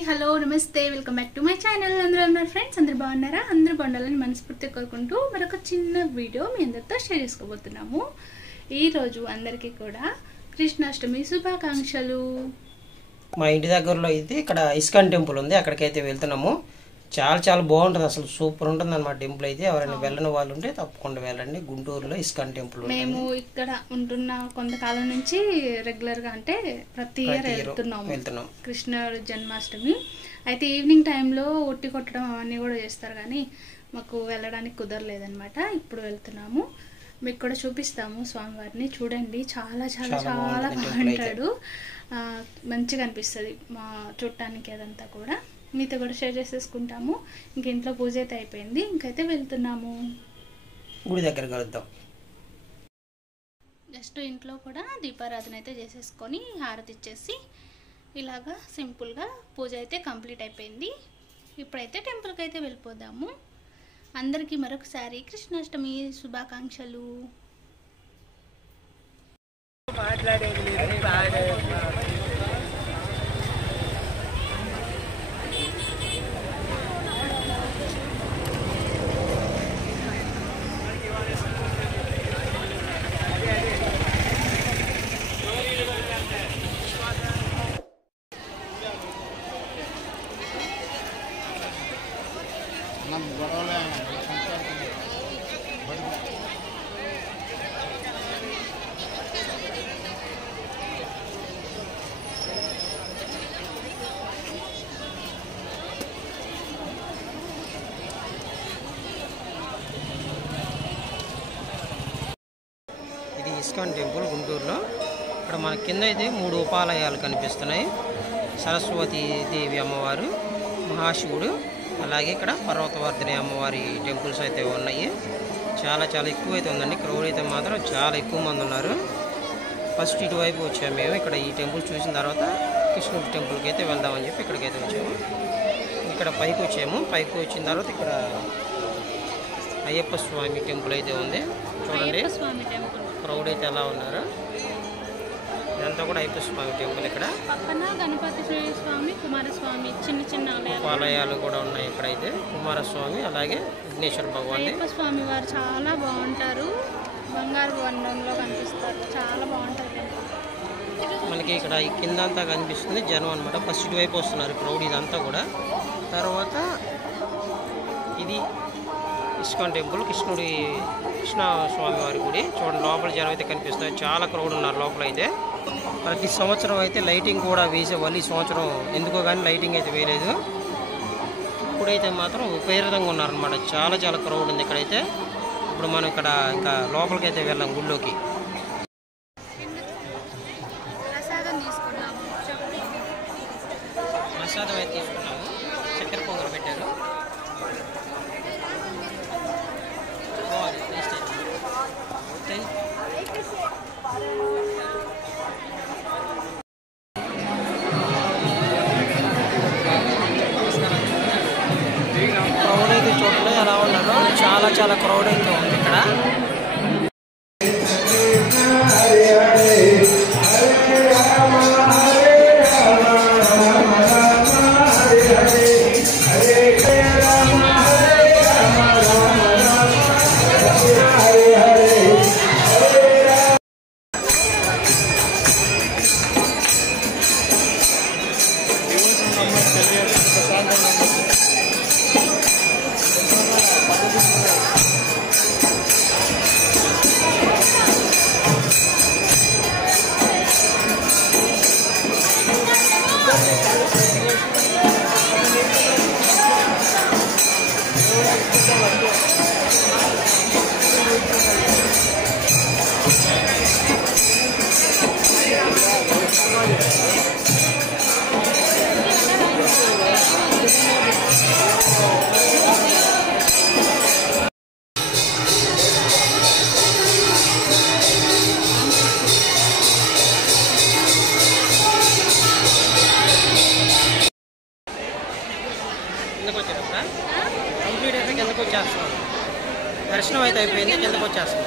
Hello నమస్తే welcome back to my channel. అందరూ ఉన్నారు ఫ్రెండ్స్, అందరూ బాగున్నారా? అందరూ బాగుండాలని మనస్ఫూర్తిగా కోరుకుంటూ మరొక చిన్న వీడియో మీ అందరితో షేర్ చేసుకోబోతున్నాము. ఈ రోజు అందరికీ కూడా కృష్ణాష్టమి శుభాకాంక్షలు. మా ఇంటి దగ్గరలో అయితే ఇక్కడ ఇస్కాన్ టెంపుల్ ఉంది, అక్కడికైతే వెళ్తున్నాము. చాలా బాగుంటుంది, అసలు సూపర్ ఉంటుంది అన్నమాట టెంపుల్ అయితే. ఎవరైనా వెళ్ళని వాళ్ళు ఉంటే తప్పకుండా వెళ్ళండి. గుంటూరులో ఇస్కాన్ టెంపుల్. మేము ఇక్కడ ఉంటున్న కొంతకాలం నుంచి రెగ్యులర్ గా అంటే ప్రతి ఇయర్ వెళ్తున్నాం కృష్ణ జన్మాష్టమి. అయితే ఈవినింగ్ టైంలో ఉట్టి కొట్టడం అవన్నీ కూడా చేస్తారు, కానీ మాకు వెళ్ళడానికి కుదరలేదన్నమాట. ఇప్పుడు వెళ్తున్నాము, మీకు కూడా చూపిస్తాము స్వామివారిని. చూడండి, చాలా చాలా చాలా బాగుంటాడు, మంచిగా అనిపిస్తుంది మా చూడటానికి. అదంతా కూడా మీతో కూడా షేర్ చేసేసుకుంటాము. ఇంక ఇంట్లో పూజ అయితే అయిపోయింది, ఇంకైతే వెళ్తున్నాము. గుడి దగ్గర కలుద్దాం. జస్ట్ ఇంట్లో కూడా దీపారాధన అయితే చేసేసుకొని హారతి ఇచ్చేసి ఇలాగా సింపుల్గా పూజ అయితే కంప్లీట్ అయిపోయింది. ఇప్పుడైతే టెంపుల్కి అయితే వెళ్ళిపోదాము. అందరికీ మరొకసారి కృష్ణాష్టమి శుభాకాంక్షలు. ఇది ఇస్కాన్ టెంపుల్ గుంటూరులో. ఇక్కడ మన కింద అయితే 3 ఉపాలయాలు కనిపిస్తున్నాయి. సరస్వతి దేవి అమ్మవారు, మహాశివుడు, అలాగే ఇక్కడ పర్వతవర్ధిని అమ్మవారి టెంపుల్స్ అయితే ఉన్నాయి. చాలా ఎక్కువ అయితే ఉందండి. క్రౌడ్ అయితే మాత్రం చాలా ఎక్కువ మంది ఉన్నారు. ఫస్ట్ ఇటువైపు వచ్చాము మేము. ఇక్కడ ఈ టెంపుల్ చూసిన తర్వాత కృష్ణుడి టెంపుల్కి అయితే వెళ్దామని చెప్పి ఇక్కడికైతే వచ్చాము. ఇక్కడ పైకి వచ్చాము. పైకి వచ్చిన తర్వాత ఇక్కడ అయ్యప్ప స్వామి టెంపుల్ అయితే ఉంది. చూడండి క్రౌడ్ అయితే ఎలా ఉన్నారు. ఇదంతా కూడా అయ్యప్ప స్వామి టెంపుల్. ఇక్కడ పక్కన గణపతి స్వామి, కుమారస్వామి చిన్న ఆలయాలు కూడా ఉన్నాయి. ఇక్కడైతే కుమారస్వామి, అలాగే విఘ్నేశ్వర భగవాన్. అయ్యప్ప స్వామి వారు చాలా బాగుంటారు, బంగారు వర్ణంలో కనిపిస్తారు, చాలా బాగుంటారు టెంపుల్. మనకి ఇక్కడ ఈ కింద అంతా కనిపిస్తుంది జనం అనమాట. ఫస్ట్ ఇటువైపు వస్తున్నారు క్రౌడ్ ఇదంతా కూడా. తర్వాత ఇది ఇస్కాన్ టెంపుల్, కృష్ణ స్వామి వారి గుడి. చూడండి లోపల జనం అయితే కనిపిస్తుంది, చాలా క్రౌడ్ ఉన్నారు లోపల అయితే. ప్రతి సంవత్సరం అయితే లైటింగ్ కూడా వేసేవాళ్ళు. ఈ సంవత్సరం ఎందుకో కానీ లైటింగ్ అయితే వేయలేదు. ఇప్పుడైతే మాత్రం విపరీతంగా ఉన్నారనమాట. చాలా క్రౌడ్ ఉంది ఇక్కడైతే. ఇప్పుడు మనం ఇక్కడ ఇంకా లోపలికి అయితే వెళ్ళాం గుళ్ళోకి. ప్రసాదం అయితే తీసుకున్నాము. చక్కెర పొంగల్ పెట్టారు. క్రౌడ్ అయితే చూడండి ఎలా ఉన్నారో. చాలా క్రౌడ్ అయితే ఉంది ఇక్కడ. కంప్లీట్ అయితే కిందకు వచ్చేస్తాం. దర్శనం అయితే అయిపోయింది, కిందకు వచ్చేస్తాం.